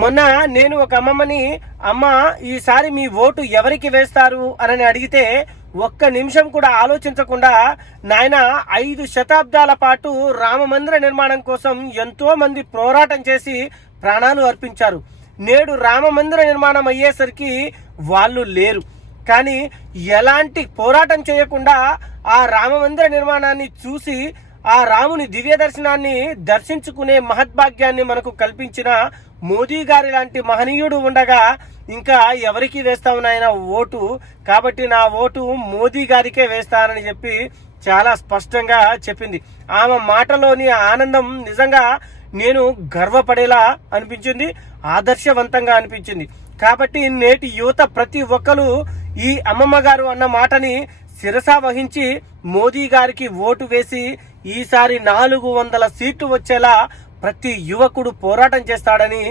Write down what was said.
మొన్న నేను ఒక అమ్మమ్మని, అమ్మ ఈసారి మీ ఓటు ఎవరికి వేస్తారు అని అడిగితే ఒక్క నిమిషం కూడా ఆలోచించకుండా, నాయన 5 శతాబ్దాల పాటు రామ మందిర నిర్మాణం కోసం ఎంతో మంది పోరాటం చేసి ప్రాణాలు అర్పించారు. నేడు రామ మందిర నిర్మాణం అయ్యేసరికి వాళ్ళు లేరు. కానీ ఎలాంటి పోరాటం చేయకుండా ఆ రామ మందిర నిర్మాణాన్ని చూసి ఆ రాముని దివ్య దర్శనాన్ని దర్శించుకునే మహద్భాగ్యాన్ని మనకు కల్పించిన మోదీ గారి లాంటి మహనీయుడు ఉండగా ఇంకా ఎవరికి వేస్తావు నాయన ఓటు? కాబట్టి నా ఓటు మోదీ గారికే వేస్తానని చెప్పి చాలా స్పష్టంగా చెప్పింది. ఆమె మాటలోని ఆనందం నిజంగా నేను గర్వపడేలా అనిపించింది, ఆదర్శవంతంగా అనిపించింది. కాబట్టి నేటి యువత ప్రతి ఒక్కరు ఈ అమ్మమ్మ గారు అన్న మాటని శిరస వహించి మోదీ గారికి ఓటు వేసి ఈసారి 400 సీట్లు వచ్చేలా ప్రతి యువకుడు పోరాటం చేస్తాడని